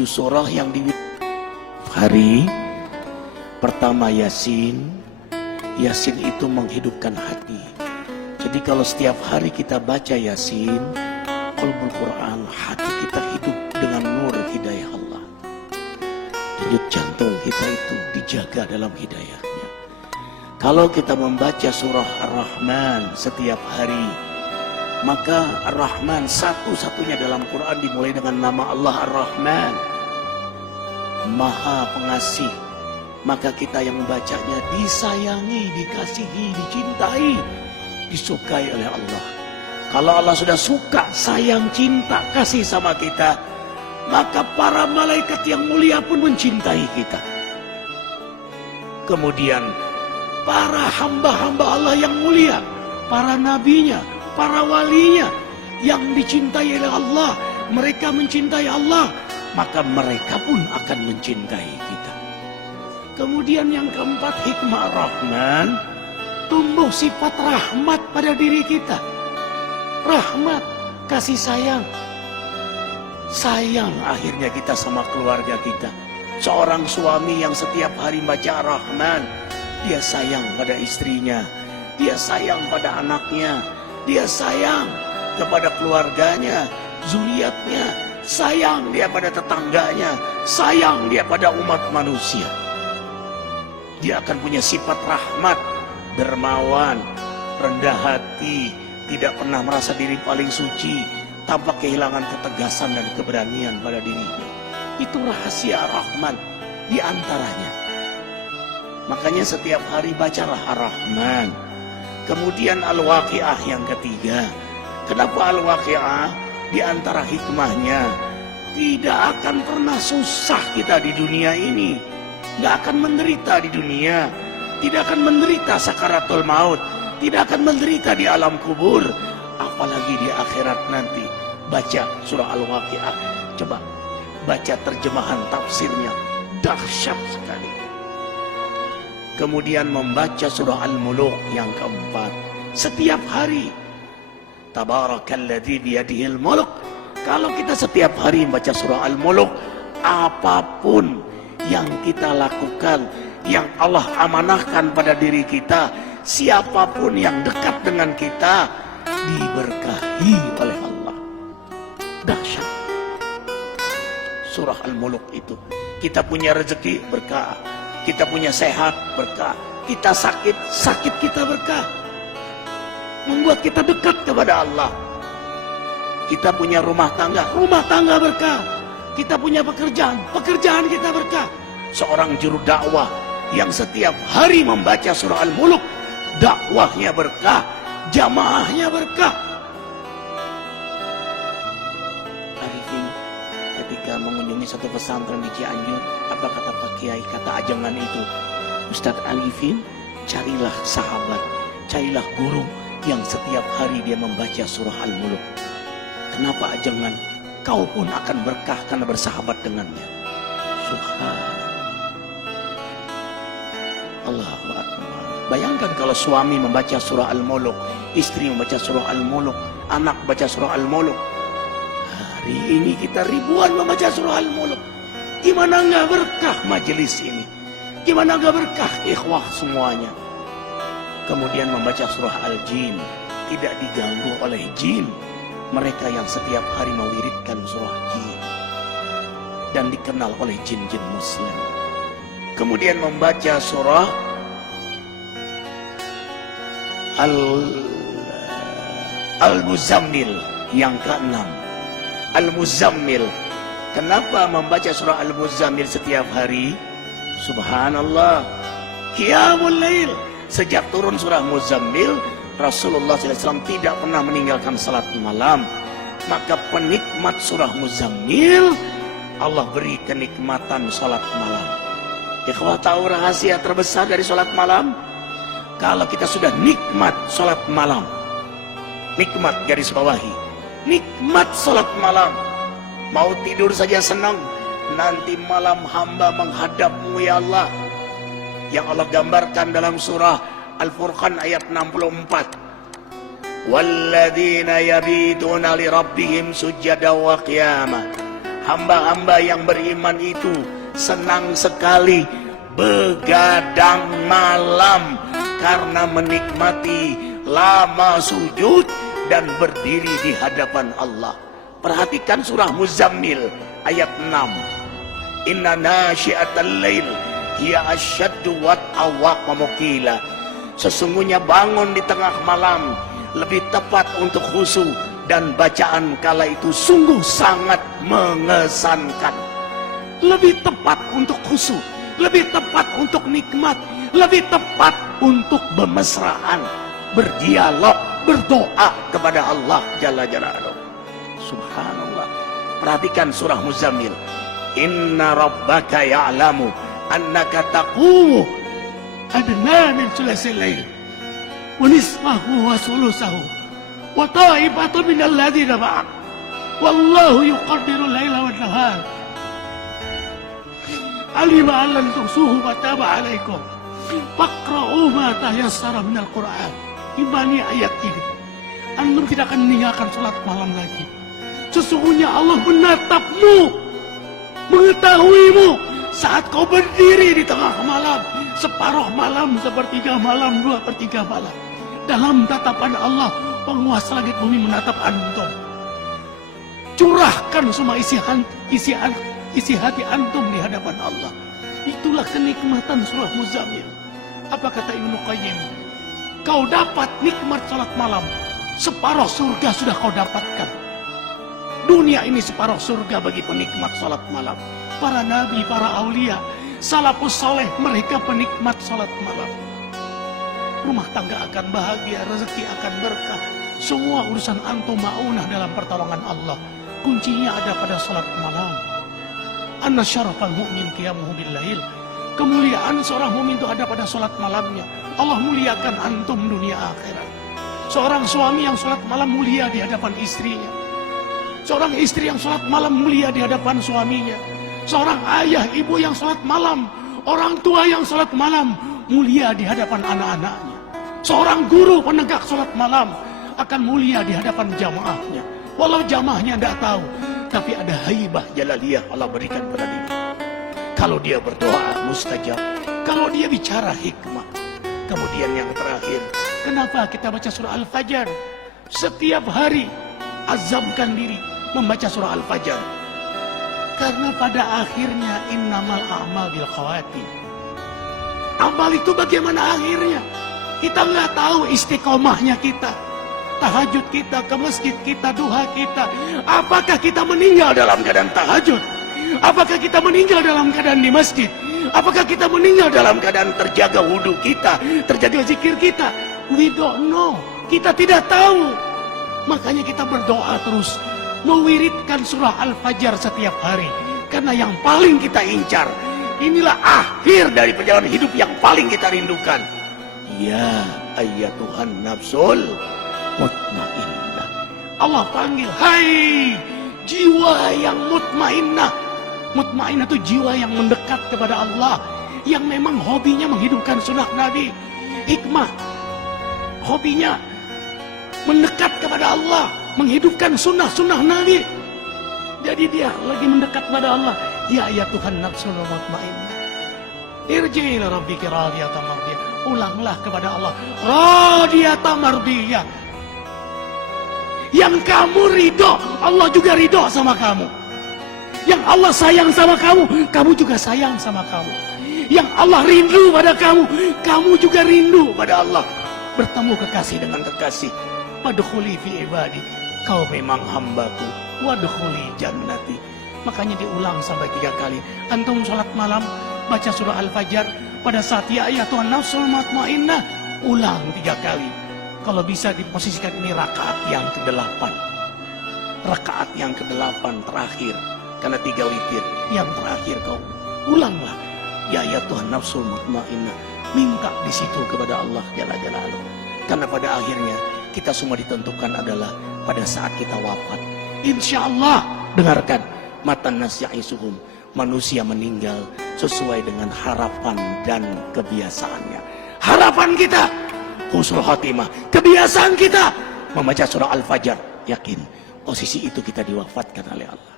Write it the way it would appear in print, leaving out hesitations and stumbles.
7 surah yang di hari pertama Yasin. Yasin itu menghidupkan hati. Jadi kalau setiap hari kita baca Yasin, qalbul Quran, hati kita hidup dengan nur hidayah Allah. Denyut jantung kita itu dijaga dalam hidayahnya. Kalau kita membaca surah Ar-Rahman setiap hari, maka Ar-Rahman satu-satunya dalam Quran dimulai dengan nama Allah Ar-Rahman, Maha Pengasih. Maka kita yang membacanya disayangi, dikasihi, dicintai, disukai oleh Allah. Kalau Allah sudah suka, sayang, cinta, kasih sama kita, maka para malaikat yang mulia pun mencintai kita. Kemudian para hamba-hamba Allah yang mulia, para nabinya, para walinya yang dicintai oleh Allah, mereka mencintai Allah, maka mereka pun akan mencintai kita. Kemudian yang keempat, hikmah Rahman, tumbuh sifat rahmat pada diri kita. Rahmat, kasih sayang. Sayang akhirnya kita sama keluarga kita. Seorang suami yang setiap hari baca Rahman, dia sayang pada istrinya, dia sayang pada anaknya, dia sayang kepada keluarganya, zuriatnya, sayang dia pada tetangganya, sayang dia pada umat manusia. Dia akan punya sifat rahmat, dermawan, rendah hati, tidak pernah merasa diri paling suci, tanpa kehilangan ketegasan dan keberanian pada dirinya. Itu rahasia Rahman di antaranya. Makanya setiap hari bacalah Ar-Rahman. Kemudian Al-Waqi'ah yang ketiga. Kenapa Al-Waqi'ah? Di antara hikmahnya, tidak akan pernah susah kita di dunia ini. Tidak akan menderita di dunia. Tidak akan menderita sakaratul maut. Tidak akan menderita di alam kubur. Apalagi di akhirat nanti. Baca surah Al-Waqi'ah. Coba baca terjemahan tafsirnya. Dahsyat sekali. Kemudian membaca surah Al-Muluk yang keempat. Setiap hari. Tabarakalladzi biyadihil muluk. Kalau kita setiap hari membaca surah Al-Muluk, apapun yang kita lakukan, yang Allah amanahkan pada diri kita, siapapun yang dekat dengan kita, diberkahi oleh Allah. Dahsyat surah Al-Muluk itu. Kita punya rezeki, berkah. Kita punya sehat, berkah. Kita sakit, sakit kita berkah. Membuat kita dekat kepada Allah. Kita punya rumah tangga berkah. Kita punya pekerjaan, pekerjaan kita berkah. Seorang juru dakwah yang setiap hari membaca surah Al-Muluk, dakwahnya berkah, jamaahnya berkah. Arifin ketika mengunjungi satu pesantren di Cianjur, apa kata Pak Kiai, kata ajengan itu, Ustadz Arifin, carilah sahabat, carilah guru yang setiap hari dia membaca surah Al-Muluk. Kenapa ajengan? Kau pun akan berkah karena bersahabat dengannya. Subhanallah. Allahu Akbar. Bayangkan kalau suami membaca surah Al-Muluk, istri membaca surah Al-Muluk, anak baca surah Al-Muluk. Hari ini kita ribuan membaca surah Al-Muluk. Gimana nggak berkah majelis ini? Gimana nggak berkah ikhwah semuanya? Kemudian membaca surah Al-Jin, tidak diganggu oleh jin. Mereka yang setiap hari mewiridkan surah jin dan dikenal oleh jin-jin muslim. Kemudian membaca surah Al-Muzammil yang ke-6. Al-Muzammil. Kenapa membaca surah Al-Muzammil setiap hari? Subhanallah. Qiyamul Lail. Sejak turun surah Muzammil, Rasulullah SAW tidak pernah meninggalkan salat malam. Maka penikmat surah Muzammil, Allah beri kenikmatan salat malam. Ikhwah, tahu rahasia terbesar dari salat malam? Kalau kita sudah nikmat salat malam, nikmat garis bawahi, nikmat salat malam, mau tidur saja senang, nanti malam hamba menghadapmu ya Allah. Yang Allah gambarkan dalam surah Al-Furqan ayat 64. Walladzina yabituna li rabbihim sujada wa qiyamah. hamba-hamba yang beriman itu senang sekali begadang malam karena menikmati lama sujud dan berdiri di hadapan Allah. Perhatikan surah Muzammil ayat 6. Inna nasyi'atal lail hiya asyaddu wat'a wa muqila. Sesungguhnya bangun di tengah malam lebih tepat untuk khusyuk dan bacaan kala itu sungguh sangat mengesankan. Lebih tepat untuk khusyuk, lebih tepat untuk nikmat, lebih tepat untuk bermesraan, berdialog, berdoa kepada Allah Jalla Jalaluhu. Subhanallah. Perhatikan surah Muzammil. Inna rabbaka ya'lamu annaka taqumu adna min thulathil lail wa nisfahu wa thuluthahu wa ta'ifatu min alladhina ma'ak wallahu yuqaddiru al-laila wan nahar alima an lan tuhsuhu wa taba 'alaikum faqra'u ma tayassara minal Qur'an. Imani ayat ini. Antum tidak akan meninggalkan salat malam lagi. Sesungguhnya Allah menatapmu, mengetahuimu saat kau berdiri di tengah malam, separuh malam, sepertiga malam, 2/3 malam. Dalam tatapan Allah, penguasa langit bumi menatap antum. Curahkan semua isi hati antum di hadapan Allah. Itulah kenikmatan surah Muzammil. Apa kata Ibnu Qayyim? Kau dapat nikmat salat malam, separuh surga sudah kau dapatkan. Dunia ini separuh surga bagi penikmat salat malam. Para nabi, para aulia, salafus saleh, mereka penikmat salat malam. Rumah tangga akan bahagia, rezeki akan berkah. Semua urusan antum ma'unah dalam pertolongan Allah. Kuncinya ada pada salat malam. Anna syarafal mu'min qiyamuhu bil-lail. Kemuliaan seorang mukmin itu ada pada salat malamnya. Allah muliakan antum dunia akhirat. Seorang suami yang salat malam mulia di hadapan istrinya. Seorang istri yang salat malam mulia di hadapan suaminya. Seorang ayah, ibu yang salat malam, orang tua yang salat malam mulia di hadapan anak-anaknya. Seorang guru penegak salat malam akan mulia di hadapan jamaahnya. Walau jamaahnya tidak tahu, tapi ada haibah jalaliyah Allah berikan pada dia. Kalau dia berdoa mustajab, kalau dia bicara hikmah. Kemudian yang terakhir, kenapa kita baca surah Al-Fajr? Setiap hari azamkan diri membaca surah Al-Fajr. Karena pada akhirnya innamal a'mal bil khawatim. Amal itu bagaimana akhirnya? Kita nggak tahu istiqomahnya kita. Tahajud kita, ke masjid kita, duha kita. Apakah kita meninggal dalam keadaan tahajud? Apakah kita meninggal dalam keadaan di masjid? Apakah kita meninggal dalam keadaan terjaga wudhu kita, terjaga zikir kita? We don't know. Kita tidak tahu. Makanya kita berdoa terus, mewiridkan surah Al-Fajr setiap hari. Karena yang paling kita incar, inilah akhir dari perjalanan hidup yang paling kita rindukan. Ya ayyatuhan nafsul mutmainnah. Allah panggil, hai jiwa yang mutmainnah. Mutmainnah itu jiwa yang mendekat kepada Allah, yang memang hobinya menghidupkan sunnah Nabi. Hikmah, hobinya mendekat kepada Allah, menghidupkan sunnah-sunnah Nabi. Jadi dia lagi mendekat kepada Allah. Ya Tuhan nafsul mutmainnah, irji ila rabbiki radiyatan mardiyah. Ulanglah kepada Allah, radiyatan mardiyah. Yang kamu ridho, Allah juga ridho sama kamu. Yang Allah sayang sama kamu, kamu juga sayang sama kamu. Yang Allah rindu pada kamu, kamu juga rindu pada Allah. Bertemu kekasih dengan kekasih. Wadkhuli fi ibadi, kau memang hambaku. Wadkhuli jannati. Makanya diulang sampai 3 kali. Antum sholat malam, baca surah Al-Fajr. Pada saat ya Tuhan nafsul mutmainnah, ulang 3 kali. Kalau bisa diposisikan ini rakaat yang ke-8. Rakaat yang ke-8 terakhir. Karena 3 witir. Yang terakhir kau ulanglah. Ya Tuhan nafsul mutmainnah. Minta di situ kepada Allah Jalla Jalaluhu. Karena pada akhirnya kita semua ditentukan adalah pada saat kita wafat. Insya Allah, dengarkan. Matan nas ya'isuhum. Manusia meninggal sesuai dengan harapan dan kebiasaannya. Harapan kita husnul khatimah. Kebiasaan kita membaca surah Al-Fajr. Yakin posisi itu kita diwafatkan oleh Allah.